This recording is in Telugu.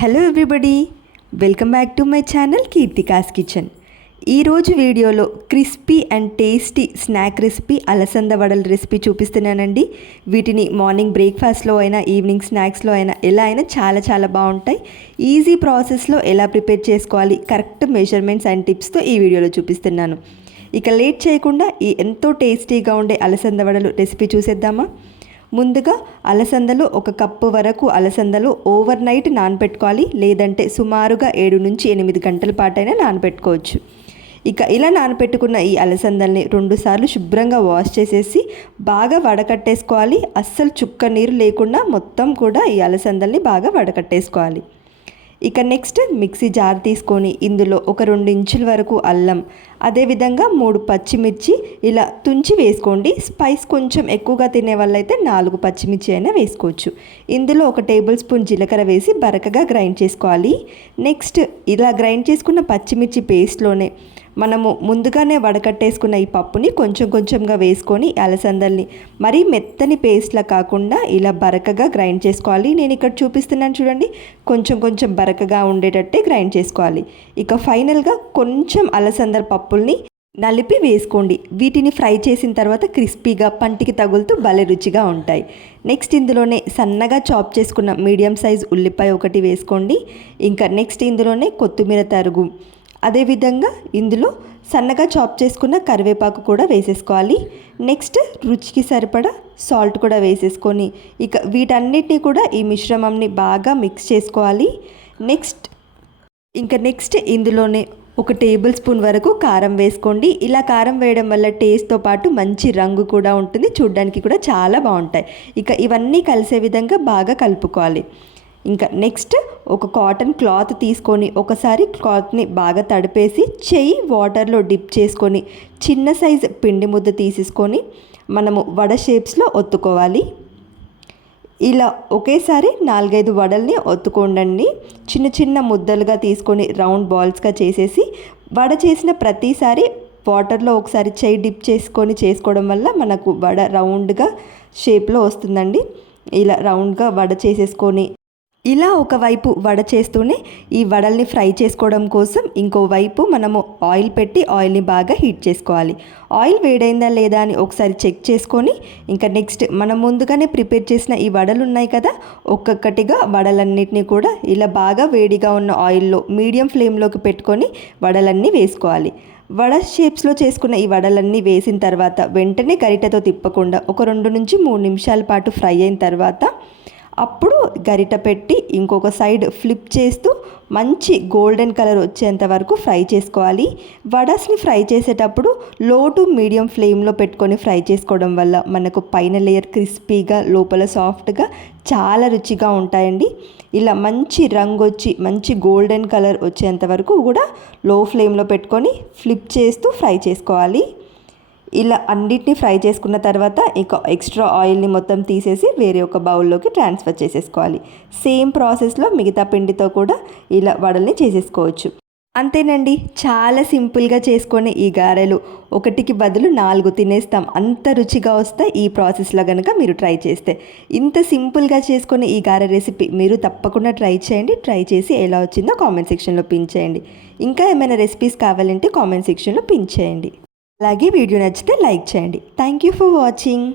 Hello everybody welcome back to my channel Keerthika's kitchen. ఈరోజు వీడియోలో crispy and tasty snack recipe అలసంద వడల రెసిపీ చూపిస్తున్నానండి. వీటిని మార్నింగ్ బ్రేక్ఫాస్ట్లో అయినా ఈవినింగ్ స్నాక్స్లో అయినా ఎలా అయినా చాలా చాలా బాగుంటాయి. ఈజీ ప్రాసెస్లో ఎలా ప్రిపేర్ చేసుకోవాలి కరెక్ట్ మెజర్మెంట్స్ అండ్ టిప్స్తో ఈ వీడియోలో చూపిస్తున్నాను. ఇక లేట్ చేయకుండా ఈ ఎంతో టేస్టీగా ఉండే అలసంద వడలు రెసిపీ చూసేద్దామా? ముందుగా అలసందలు ఒక కప్పు వరకు అలసందలు ఓవర్ నైట్ నానబెట్టుకోవాలి లేదంటే సుమారుగా ఏడు నుంచి ఎనిమిది గంటల పాటైనా నానబెట్టుకోవచ్చు ఇక ఇలా నానబెట్టుకున్న ఈ అలసందల్ని రెండుసార్లు శుభ్రంగా వాష్ చేసేసి బాగా వడకట్టేసుకోవాలి. అస్సలు చుక్క నీరు లేకుండా మొత్తం కూడా ఈ అలసందల్ని బాగా వడకట్టేసుకోవాలి. ఇక నెక్స్ట్ మిక్సీ జార్ తీసుకొని ఇందులో ఒక రెండు ఇంచుల వరకు అల్లం అదేవిధంగా మూడు పచ్చిమిర్చి ఇలా తుంచి వేసుకోండి. స్పైస్ కొంచెం ఎక్కువగా తినే వాళ్ళైతే నాలుగు పచ్చిమిర్చి అయినా వేసుకోవచ్చు. ఇందులో ఒక టేబుల్ స్పూన్ జీలకర్ర వేసి బరకగా గ్రైండ్ చేసుకోవాలి. నెక్స్ట్ ఇలా గ్రైండ్ చేసుకున్న పచ్చిమిర్చి పేస్ట్లోనే మనము ముందుగానే వడకట్టేసుకున్న ఈ పప్పుని కొంచెం కొంచెంగా వేసుకొని అలసందల్ని మరీ మెత్తని పేస్ట్లా కాకుండా ఇలా బరకగా గ్రైండ్ చేసుకోవాలి. నేను ఇక్కడ చూపిస్తున్నాను చూడండి. కొంచెం కొంచెం బరకగా ఉండేటట్టే గ్రైండ్ చేసుకోవాలి. ఇక ఫైనల్గా కొంచెం అలసందల పప్పుల్ని నలిపి వేసుకోండి. వీటిని ఫ్రై చేసిన తర్వాత క్రిస్పీగా పంటికి తగులుతూ భలే రుచిగా ఉంటాయి. నెక్స్ట్ ఇందులోనే సన్నగా చాప్ చేసుకున్న మీడియం సైజ్ ఉల్లిపాయ ఒకటి వేసుకోండి. ఇంకా నెక్స్ట్ ఇందులోనే కొత్తిమీర తరుగు. అదేవిధంగా ఇందులో సన్నగా చాప్ చేసుకున్న కరివేపాకు కూడా వేసేసుకోవాలి. నెక్స్ట్ రుచికి సరిపడా సాల్ట్ కూడా వేసేసుకొని ఇక వీటన్నిటిని కూడా ఈ మిశ్రమంని బాగా మిక్స్ చేసుకోవాలి. నెక్స్ట్ ఇంకా నెక్స్ట్ ఇందులోనే ఒక టేబుల్ స్పూన్ వరకు కారం వేసుకోండి. ఇలా కారం వేయడం వల్ల టేస్ట్తో పాటు మంచి రంగు కూడా ఉంటుంది. చూడ్డానికి కూడా చాలా బాగుంటాయి. ఇక ఇవన్నీ కలిసే విధంగా బాగా కలుపుకోవాలి. ఇంకా నెక్స్ట్ ఒక కాటన్ క్లాత్ తీసుకొని ఒకసారి క్లాత్ని బాగా తడిపేసి చెయ్యి వాటర్లో డిప్ చేసుకొని చిన్న సైజ్ పిండి ముద్ద తీసేసుకొని మనము వడ షేప్స్లో ఒత్తుకోవాలి. ఇలా ఒకేసారి నాలుగైదు వడల్ని ఒత్తుకోండి చిన్న చిన్న ముద్దలుగా తీసుకొని రౌండ్ బాల్స్గా చేసేసి వడ చేసిన ప్రతిసారి వాటర్లో ఒకసారి చేయి డిప్ చేసుకొని చేసుకోవడం వల్ల మనకు వడ రౌండ్గా షేప్లో వస్తుందండి. ఇలా రౌండ్గా వడ చేసేసుకొని ఇలా ఒకవైపు వడ చేస్తూనే ఈ వడల్ని ఫ్రై చేసుకోవడం కోసం ఇంకోవైపు మనము ఆయిల్ పెట్టి ఆయిల్ని బాగా హీట్ చేసుకోవాలి. ఆయిల్ వేడైందా లేదా అని ఒకసారి చెక్ చేసుకొని ఇంకా నెక్స్ట్ మనం ముందుగానే ప్రిపేర్ చేసిన ఈ వడలు ఉన్నాయి కదా ఒక్కొక్కటిగా వడలన్నిటిని కూడా ఇలా బాగా వేడిగా ఉన్న ఆయిల్లో మీడియం ఫ్లేమ్లోకి పెట్టుకొని వడలన్నీ వేసుకోవాలి. వడ షేప్స్లో చేసుకున్న ఈ వడలన్నీ వేసిన తర్వాత వెంటనే గరిటతో తిప్పకుండా ఒక రెండు నుంచి మూడు నిమిషాల పాటు ఫ్రై అయిన తర్వాత అప్పుడు గరిట పెట్టి ఇంకొక సైడ్ ఫ్లిప్ చేస్తూ మంచి గోల్డెన్ కలర్ వచ్చేంత వరకు ఫ్రై చేసుకోవాలి. వడస్ని ఫ్రై చేసేటప్పుడు లో టు మీడియం ఫ్లేమ్లో పెట్టుకొని ఫ్రై చేసుకోవడం వల్ల మనకు పైన లేయర్ క్రిస్పీగా లోపల సాఫ్ట్గా చాలా రుచిగా ఉంటాయండి. ఇలా మంచి రంగు వచ్చి మంచి గోల్డెన్ కలర్ వచ్చేంత వరకు కూడా లో ఫ్లేమ్లో పెట్టుకొని ఫ్లిప్ చేస్తూ ఫ్రై చేసుకోవాలి. ఇలా అన్నిటిని ఫ్రై చేసుకున్న తర్వాత ఇక ఎక్స్ట్రా ఆయిల్ని మొత్తం తీసేసి వేరే ఒక బౌల్లోకి ట్రాన్స్ఫర్ చేసేసుకోవాలి. సేమ్ ప్రాసెస్లో మిగతా పిండితో కూడా ఇలా వడల్ని చేసేసుకోవచ్చు. అంతేనండి చాలా సింపుల్గా చేసుకునే ఈ గారెలు. ఒకటికి బదులు నాలుగు తినేస్తాం. అంత రుచిగా వస్తాయి ఈ ప్రాసెస్లో కనుక మీరు ట్రై చేస్తే. ఇంత సింపుల్గా చేసుకునే ఈ గారె రెసిపీ మీరు తప్పకుండా ట్రై చేయండి. ట్రై చేసి ఎలా వచ్చిందో కామెంట్ సెక్షన్లో పిన్ చేయండి. ఇంకా ఏమైనా రెసిపీస్ కావాలంటే కామెంట్ సెక్షన్లో పిన్ చేయండి. అలాగే వీడియో నచ్చితే లైక్ చేయండి. Thank you for watching